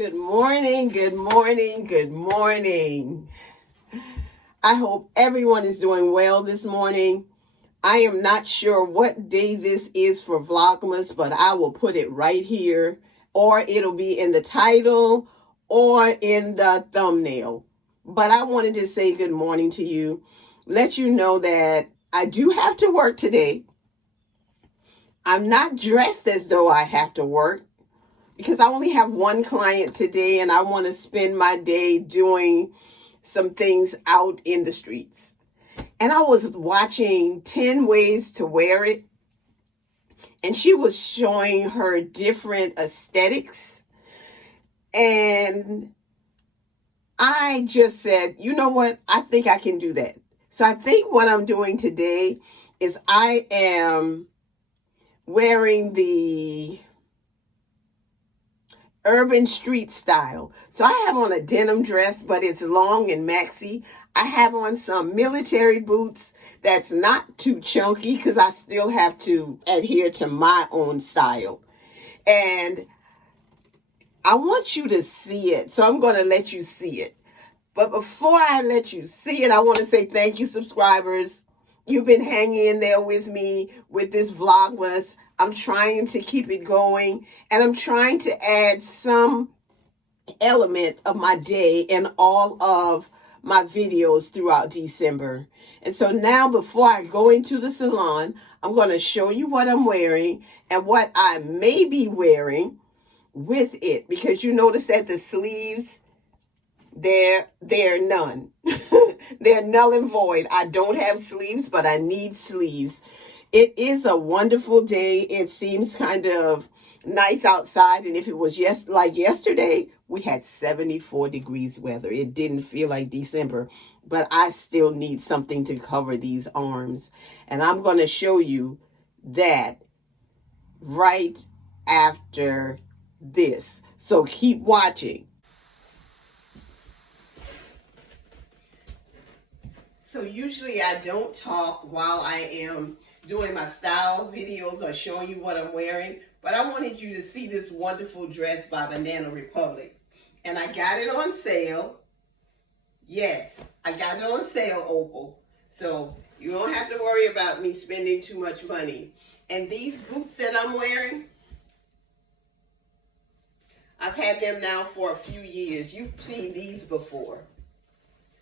Good morning, good morning, good morning. I hope everyone is doing well this morning. I am not sure what day this is for Vlogmas, but I will put it right here, or it'll be in the title or in the thumbnail. But I wanted to say good morning to you, let you know that I do have to work today. I'm not dressed as though I have to work, because I only have one client today and I want to spend my day doing some things out in the streets. And I was watching 10 ways to wear it, and she was showing her different aesthetics. And I just said, you know what? I think I can do that. So I think what I'm doing today is I am wearing the urban street style. So I have on a denim dress, but it's long and maxi. I have on some military boots that's not too chunky because I still have to adhere to my own style. And I want you to see it, so I'm going to let you see it. But before I let you see it, I want to say thank you, subscribers. You've been hanging in there with me with this Vlogmas. I'm trying to keep it going, and I'm trying to add some element of my day in all of my videos throughout December. And so now, before I go into the salon, I'm going to show you what I'm wearing and what I may be wearing with it, because you notice that the sleeves, they're none. They're null and void. I don't have sleeves, but I need sleeves. It is a wonderful day. It seems kind of nice outside. And if it was like yesterday, we had 74 degrees weather. It didn't feel like December, but I still need something to cover these arms. And I'm going to show you that right after this. So keep watching. So usually I don't talk while I am doing my style videos or showing you what I'm wearing, but I wanted you to see this wonderful dress by Banana Republic. And I got it on sale. Yes, I got it on sale, Opal. So you don't have to worry about me spending too much money. And these boots that I'm wearing, I've had them now for a few years. You've seen these before.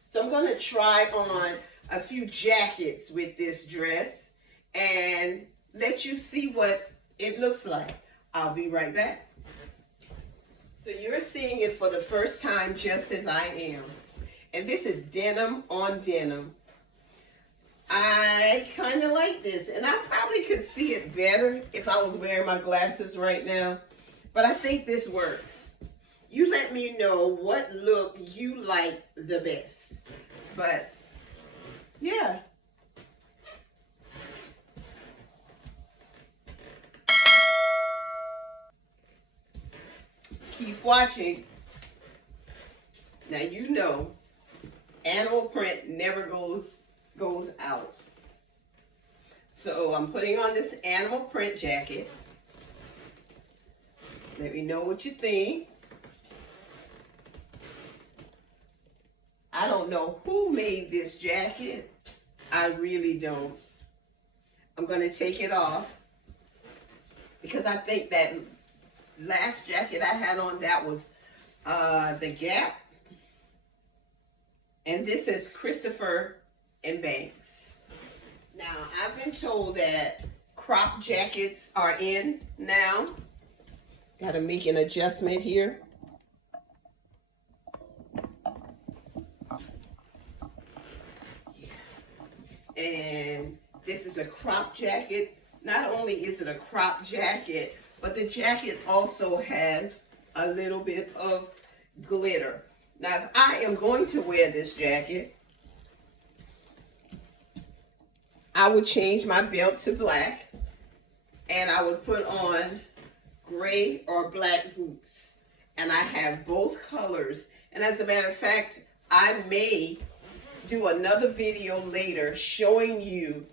So I'm going to try on a few jackets with this dress and let you see what it looks like. I'll be right back. So you're seeing it for the first time just as I am. And this is denim on denim. I kind of like this, and I probably could see it better if I was wearing my glasses right now, but I think this works. You let me know what look you like the best. But yeah. Keep watching. Now you know animal print never goes out. So I'm putting on this animal print jacket. Let me know what you think. I don't know who made this jacket. I really don't. I'm going to take it off because I think that last jacket I had on, that was the Gap. And this is Christopher and Banks. Now, I've been told that crop jackets are in now. Got to make an adjustment here. And this is a crop jacket. Not only is it a crop jacket, but the jacket also has a little bit of glitter. Now, if I am going to wear this jacket, I would change my belt to black, and I would put on gray or black boots. And I have both colors. And as a matter of fact, I may do another video later showing you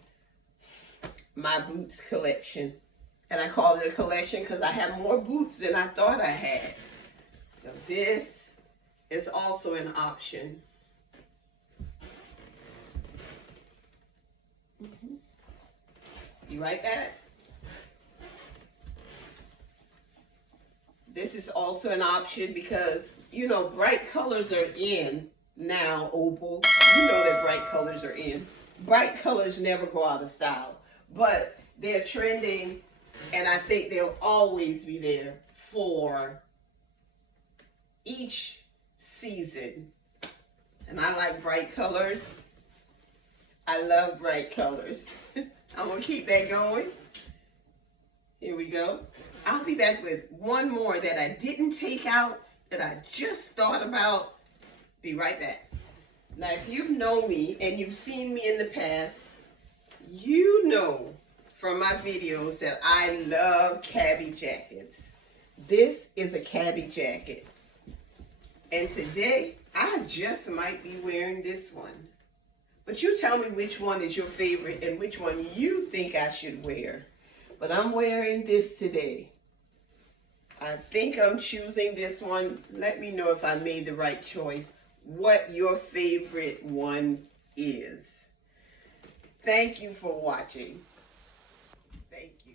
my boots collection. And I call it a collection because I have more boots than I thought I had. So So this is also an option. Be right back. This is also an option because, you know, bright colors are in now, Opal. You know that bright colors are in. Bright colors never go out of style, but they're trending, and I think they'll always be there for each season. And I like bright colors. I love bright colors. I'm gonna keep that going. Here we go. I'll be back with one more that I didn't take out, that I just thought about. Be right back. Now, if you've known me and you've seen me in the past, you know from my videos that I love cabbie jackets. This is a cabbie jacket. And today, I just might be wearing this one. But you tell me which one is your favorite and which one you think I should wear. But I'm wearing this today. I think I'm choosing this one. Let me know if I made the right choice, what your favorite one is. Thank you for watching. Thank you.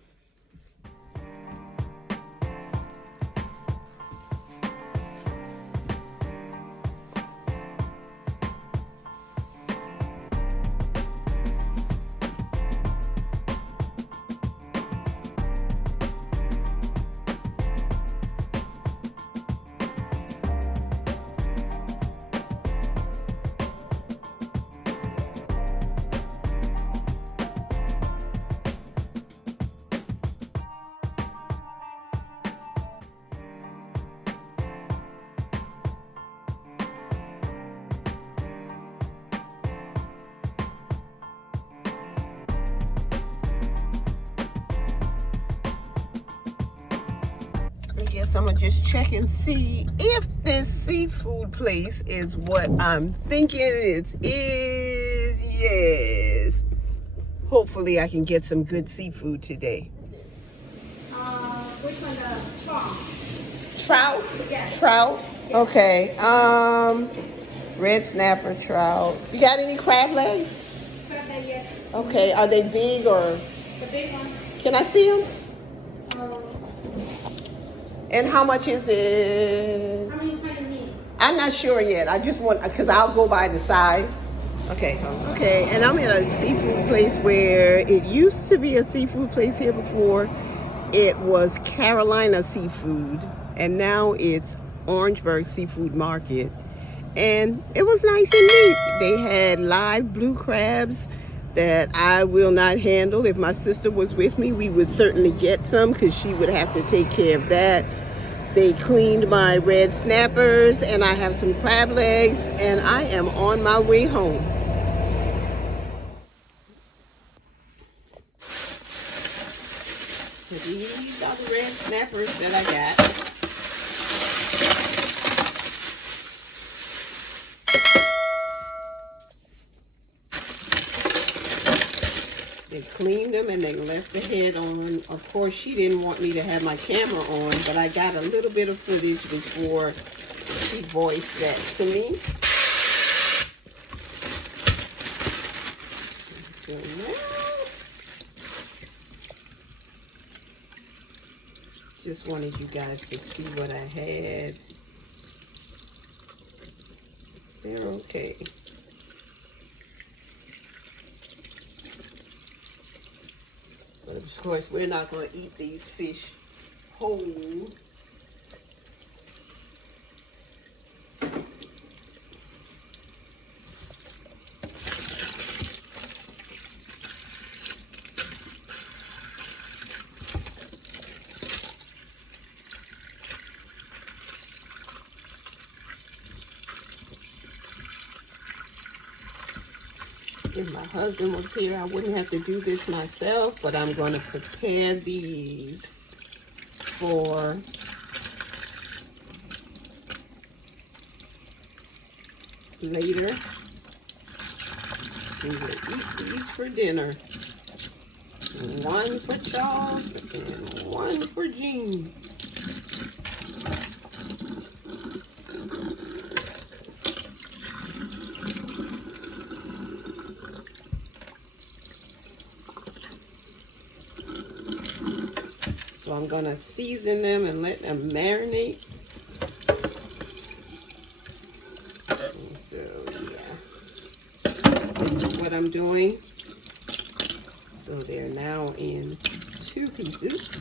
I guess I'm gonna just check and see if this seafood place is what I'm thinking it is. Yes. Hopefully I can get some good seafood today. Which one? The Trout? Yes. Trout? Okay. Red snapper trout. You got any crab legs? crab leg, yes. Okay. Are they big or? The big one. Can I see them? Um, And how much is it? how many do you need? I'm not sure yet. I just want, because I'll go by the size. Okay. Okay, and I'm in a seafood place where it used to be a seafood place here before. It was Carolina Seafood, and now it's Orangeburg Seafood Market. And it was nice and neat. They had live blue crabs that I will not handle. If my sister was with me, we would certainly get some because she would have to take care of that. They cleaned my red snappers, and I have some crab legs, and I am on my way home. So these are the red snappers that I got. They cleaned them and they left the head on. Of course, she didn't want me to have my camera on, but I got a little bit of footage before she voiced that to me. So now, just wanted you guys to see what I had. They're okay. But of course, we're not going to eat these fish whole. If my husband was here, I wouldn't have to do this myself, but I'm going to prepare these for later. We will eat these for dinner. One for Charles and one for Jean. I'm going to season them and let them marinate. And so, yeah. This is what I'm doing. So they're now in 2 pieces.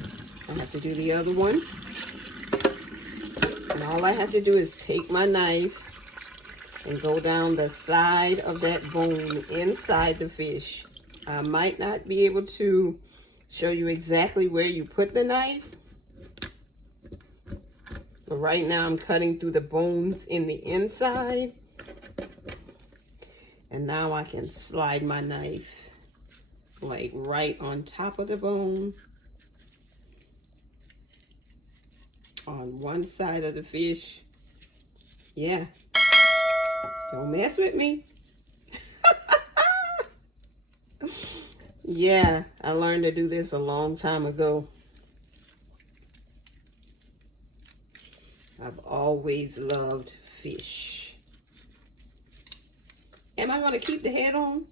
I have to do the other one. And all I have to do is take my knife and go down the side of that bone inside the fish. I might not be able to show you exactly where you put the knife. But right now I'm cutting through the bones in the inside. And now I can slide my knife like right on top of the bone. On one side of the fish. Yeah. Don't mess with me. Yeah, I learned to do this a long time ago. I've always loved fish. Am I going to keep the head on?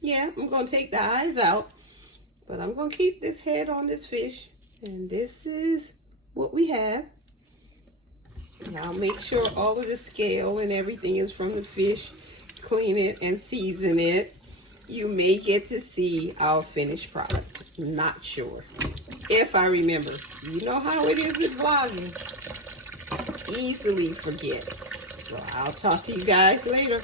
Yeah, I'm going to take the eyes out. But I'm going to keep this head on this fish. And this is what we have. And I'll make sure all of the scale and everything is from the fish. Clean it and season it. You may get to see our finished product. Not sure. If I remember. You know how it is with vlogging. Easily forget. So I'll talk to you guys later.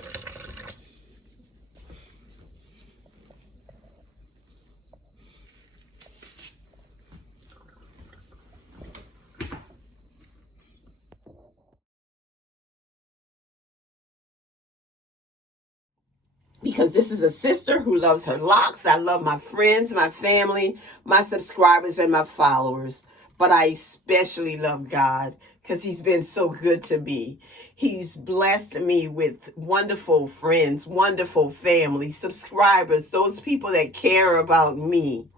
Because this is a sister who loves her locks. I love my friends, my family, my subscribers, and my followers. But I especially love God because he's been so good to me. He's blessed me with wonderful friends, wonderful family, subscribers, those people that care about me.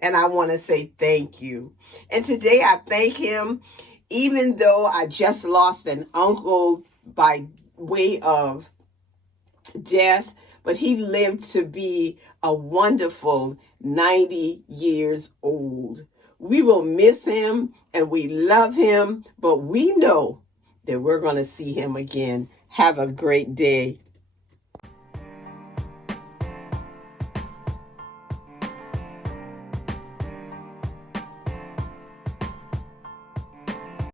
And I want to say thank you. And today I thank him, even though I just lost an uncle by way of death, but he lived to be a wonderful 90 years old. We will miss him and we love him, but we know that we're going to see him again. Have a great day.